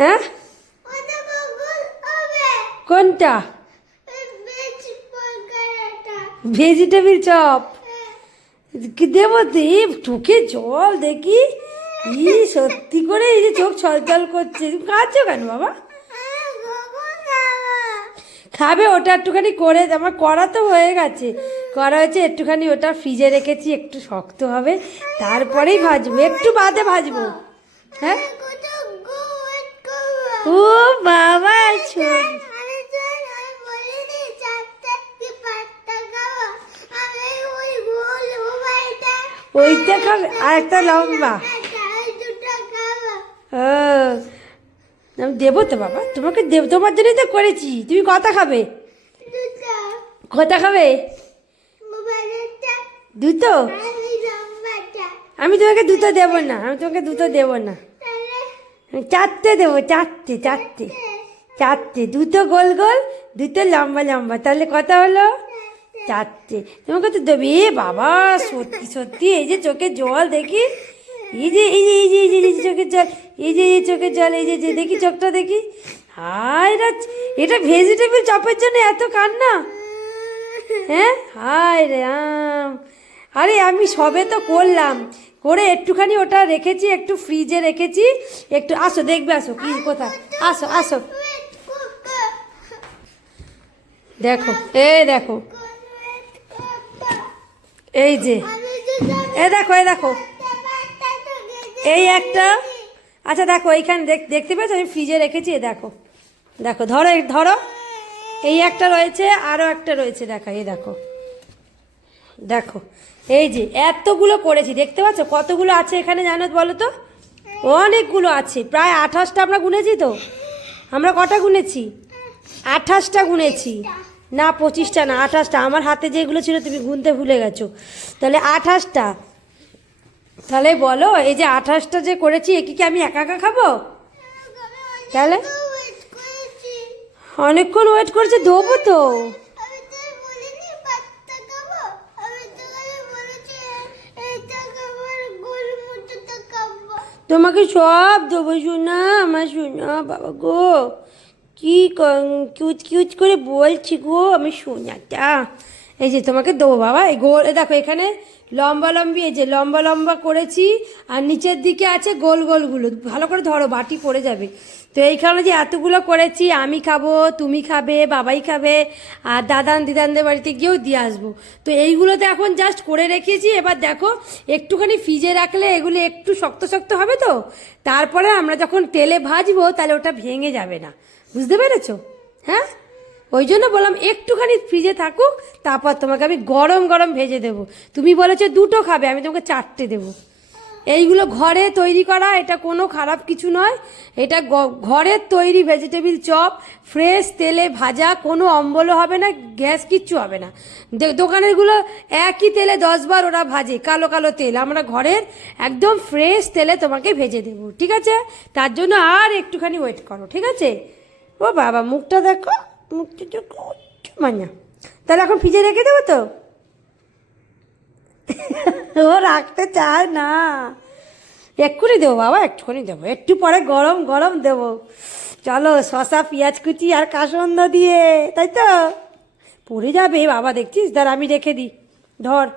হ্যাঁ কোনটা? Vegetable chop কি দেবো? চোখে জল দেখি। সত্যি করে এই যে চোখ ছলছল করছে। তুমি কাঁদছো কেন বাবা? খাবে ওটা একটুখানি করে, আমার করা তো হয়ে গেছে, করা হয়েছে একটুখানি, ওটা ফ্রিজে রেখেছি, একটু শক্ত হবে তারপরেই ভাজবো, একটু বাদে ভাজবো। হ্যাঁ ও বাবা ওইটা খাবে আর একটা লম্বা। ও আমি দেবো তো বাবা, তোমাকে দেব, তোমার জন্যই তো করেছি। তুমি কটা খাবে? কটা খাবে? দুটো? আমি তোমাকে দুটো দেবো না, আমি তোমাকে দুটো দেবো না, চারটে দেবো, চারটে চারটে চারটে, দুটো গোল গোল, দুটো লম্বা লম্বা, তাহলে কত হলো? চারটে। তোমাকে তো দেবে। বাবা সত্যি সত্যি এই যে চোখের জল দেখি, এই যে এই যে এই যে এই যে চোখের জল, এই যে এই চোখের জল, এই যে দেখি চোখটা দেখি। হায় রে, এটা ভেজিটেবিল চপের জন্য এত কান্না? হ্যাঁ হায় রে আরে আমি সবে তো করলাম, করে একটুখানি ওটা রেখেছি, একটু ফ্রিজে রেখেছি, একটু আসো দেখবে, আসো কি কোথায়, আসো আসো দেখো, এই দেখো, এই যে দেখো, এই দেখো, এই একটা, আচ্ছা দেখো এইখানে দেখতে পেয়েছো আমি ফ্রিজে রেখেছি, দেখো দেখো, ধরো ধরো, এই একটা রয়েছে, আরও একটা রয়েছে, দেখো এই দেখো, দেখো এই যে এতগুলো করেছি, দেখতে পাচ্ছ কতগুলো আছে এখানে জানো বলো তো? অনেকগুলো আছে, প্রায় 28টা আমরা গুনেছি তো। আমরা কটা গুনেছি? 28টা গুনেছি। না 25টা না, 28টা। আমার হাতে যেগুলো ছিল তুমি গুনতে ভুলে গেছো, তাহলে 28টা। তাহলে বলো এই যে 28টা যে করেছি, এ কি আমি একা একা খাবো? তাহলে অনেকক্ষণ ওয়েট করেছে, দেবো তো। তোমাকে সব দেবো শোনা, আমার শোনা বাবা গো, কি কিউচ কিউচ করে বলছি গো আমি শোনাটা। এই যে তোমাকে দেবো বাবা, এই গোল দেখো এখানে লম্বা লম্বি, এই যে লম্বা লম্বা করেছি, আর নিচের দিকে আছে গোল গোলগুলো, ভালো করে ধরো বাটি পড়ে যাবে। তো এইখানে যে এতগুলো করেছি, আমি খাবো, তুমি খাবে, বাবাই খাবে, আর দাদান দিদানদের বাড়িতে গিয়েও দিয়ে আসবো। তো এইগুলো তো এখন জাস্ট করে রেখেছি, এবার দেখো একটুখানি ফ্রিজে রাখলে এগুলো একটু শক্ত শক্ত হবে তো, তারপরে আমরা যখন তেলে ভাজবো তাহলে ওটা ভেঙে যাবে না, বুঝতে পেরেছো? হ্যাঁ ওই জন্য বললাম একটুখানি ফ্রিজে থাকুক, তারপর তোমাকে আমি গরম গরম ভেজে দেবো। তুমি বলেছো দুটো খাবে, আমি তোমাকে চারটে দেবো। এইগুলো ঘরে তৈরি করা, এটা কোনো খারাপ কিছু নয়, এটা ঘরের তৈরি ভেজিটেবিল চপ, ফ্রেশ তেলে ভাজা, কোনো অম্বলও হবে না, গ্যাস কিচ্ছু হবে না। দোকানেরগুলো একই তেলে 10 বার ওরা ভাজে, কালো কালো তেল, আমরা ঘরের একদম ফ্রেশ তেলে তোমাকে ভেজে দেবো, ঠিক আছে? তার জন্য আর একটুখানি ওয়েট করো, ঠিক আছে? ও বাবা মুখটা দেখো, মুখটা দেখো, মানে তাহলে এখন ফ্রিজে রেখে দেবো তো? ও রাখতে চায় না, এক্ষুনি দেবো বাবা, একটুখানি দেবো, একটু পরে গরম গরম দেবো। চলো শসা পেঁয়াজ কুচি আর কাসন্দ দিয়ে, তাই তো? পড়ে যাবে বাবা, দেখছিস, দাঁড়া আমি রেখে দিই, ধর।